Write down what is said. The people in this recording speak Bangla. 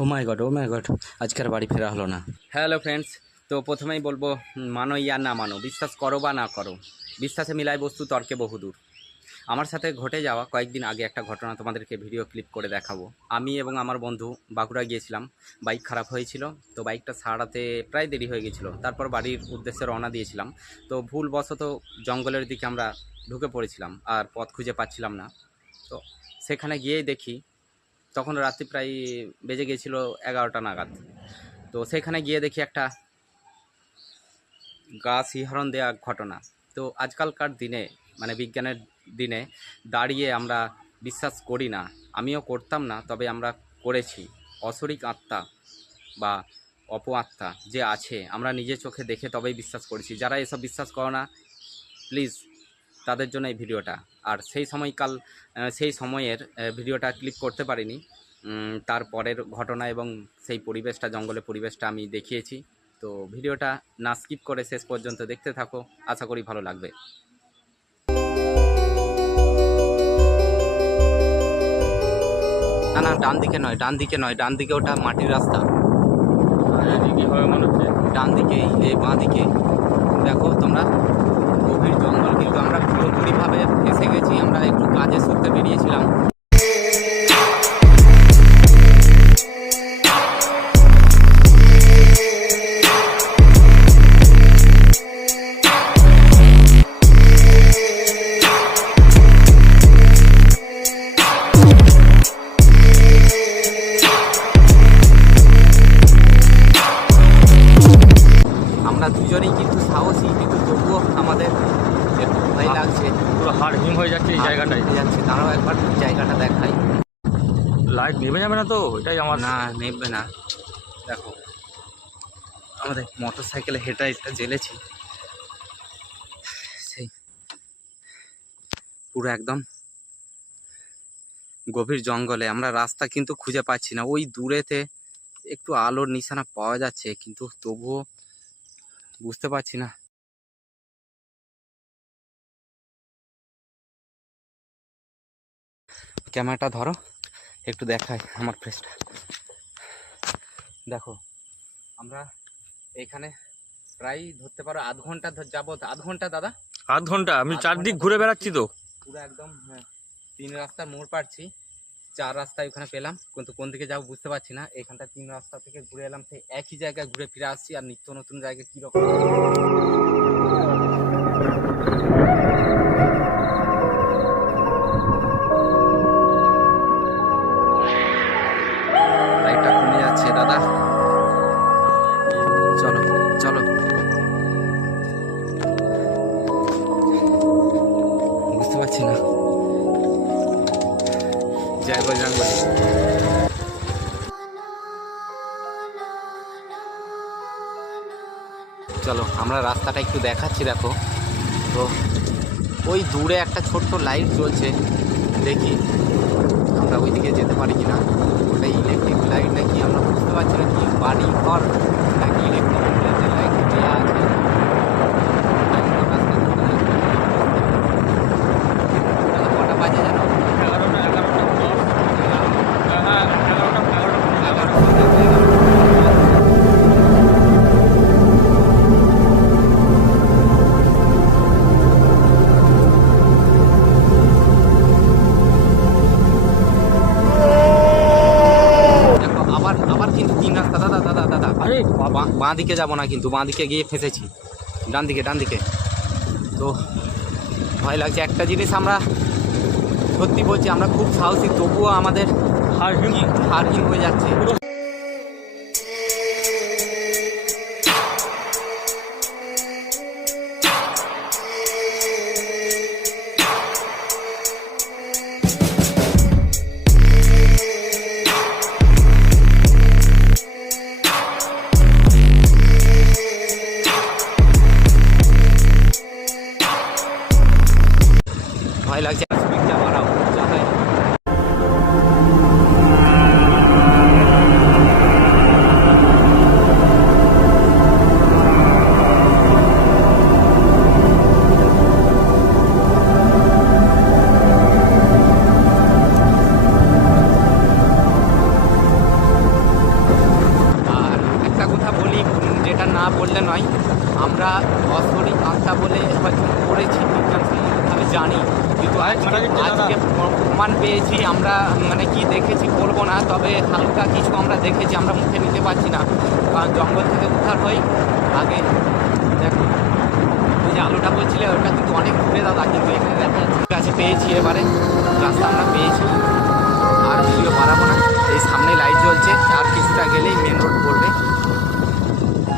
ও মাই গড ও মাই গড আজকের বাড়ি ফেরা হলো না। হ্যালো ফ্রেন্ডস তো প্রথমেই বলব, মানো ইয়া না মানো, বিশ্বাস করো বা না করো, বিশ্বাসে মিলায় বস্তু তর্কে বহুদূর। আমার সাথে ঘটে যাওয়া কয়েকদিন আগে একটা ঘটনা তোমাদেরকে ভিডিও ক্লিপ করে দেখাবো। আমি এবং আমার বন্ধু বাঁকুড়া গিয়েছিলাম বাইক খারাপ হয়েছিল, তো বাইকটা সারাতে প্রায় দেরি হয়ে গেছিল। তারপর বাড়ির উদ্দেশ্যে রওনা দিয়েছিলাম, তো ভুলবশত জঙ্গলের দিকে আমরা ঢুকে পড়েছিলাম, আর পথ খুঁজে পাচ্ছিলাম না। তো সেখানে গিয়েই দেখি তখন রাত্রি প্রায় বেজে গিয়েছিল এগারোটা নাগাদ। তো সেখানে গিয়ে দেখি একটা গা শিহরণ দেওয়া ঘটনা। তো আজকালকার দিনে মানে বিজ্ঞানের দিনে দাঁড়িয়ে আমরা বিশ্বাস করি না। আমিও করতাম না, তবে আমরা করেছি। অসরিক আত্মা বা অপ আত্মা যে আছে, আমরা নিজের চোখে দেখে তবেই বিশ্বাস করেছি। যারা এসব বিশ্বাস করো না প্লিজ তাদের জন্য এই ভিডিওটা। আর সেই সময়কাল সেই সময়ের ভিডিওটা ক্লিক করতে পারিনি। উম, তারপরের ঘটনা এবং সেই পরিবেশটা জঙ্গলের পরিবেশটা আমি দেখিয়েছি। তো ভিডিওটা না স্কিপ করে শেষ পর্যন্ত দেখতে থাকো। আশা করি ভালো লাগবে। না না ডান দিকে নয় ডান দিকে নয় ডান দিকে ওটা মাটির রাস্তা। হচ্ছে। ডান দিকে এই বাঁ দিকে। দেখো তোমরা। লাগছে পুরো হাড় হিম হয়ে যাচ্ছে এই জায়গাটায়। যাচ্ছে তারাও একবার জায়গাটা দেখাই। লাইট নেমে যাবে না তো? এটাই আমার না নেবে না। দেখো আমাদের মোটর সাইকেলে হেডলাইটটা জ্বেলেছি। সেই পুরো একদম গভীর জঙ্গলে। আমরা রাস্তা কিন্তু খুঁজে পাচ্ছি না। ওই দূরেতে একটু আলোর নিশানা পাওয়া যাচ্ছে কিন্তু তবুও বুঝতে পারছি না। ক্যামেরাটা ধরো একটু দেখাই আমার ফেসটা দেখো আমরা এখানে প্রায় ধরতে পারো আধ ঘণ্টা যাবত আধ ঘণ্টা দাদা? আধ ঘণ্টা? আমি চারদিক ঘুরে বেড়াচ্ছি তো। পুরো একদম হ্যাঁ তিন রাস্তার মোড় পাচ্ছি চার রাস্তায় ওখানে পেলাম কিন্তু কোন দিকে যাব বুঝতে পারছি না। এখানটা তিন রাস্তা থেকে ঘুরে এলাম সেই একই জায়গায় ঘুরে ফিরে আসছি আর নিত্য নতুন জায়গায় কীরকম জয় বজরং চলো, আমরা রাস্তাটা একটু দেখাচ্ছি, দেখো। তো ওই দূরে একটা ছোট্ট লাইট চলছে দেখি। আবার রাস্তা দাদা দাদা দাদা। আরে বাঁ দিকে যাব না কিন্তু বাঁ দিকে গিয়ে ফেঁসেছি। ডান দিকে ডান দিকে। তো ভয় লাগছে একটা জিনিস আমরা সত্যি বলছি আমরা খুব সাহসী তবুও আমাদের হারহীন হারহীন হয়ে যাচ্ছে। বলে নয় আমরা অশরীর আত্মা বলে হয়তো পড়েছি বিজ্ঞান সম্বন্ধে জানি। কিন্তু আজকে আজকে প্রমাণ পেয়েছি আমরা মানে কি দেখেছি বলব না তবে হালকা কিছু আমরা দেখেছি আমরা মুখে নিতে পারছি না। কারণ জঙ্গল থেকে উদ্ধার হই আগে দেখো। ওই যে আলুটা বলছিলে ওটা কিন্তু অনেক দূরে দাদা কিন্তু এখানে দেখা যাচ্ছে কাছে পেয়েছি এবারে। রাস্তা আমরা পেয়েছি। আর ভিডিও বাড়াবো না। এই সামনে লাইট জ্বলছে আর কিছুটা গেলেই মেন রোড পড়বে।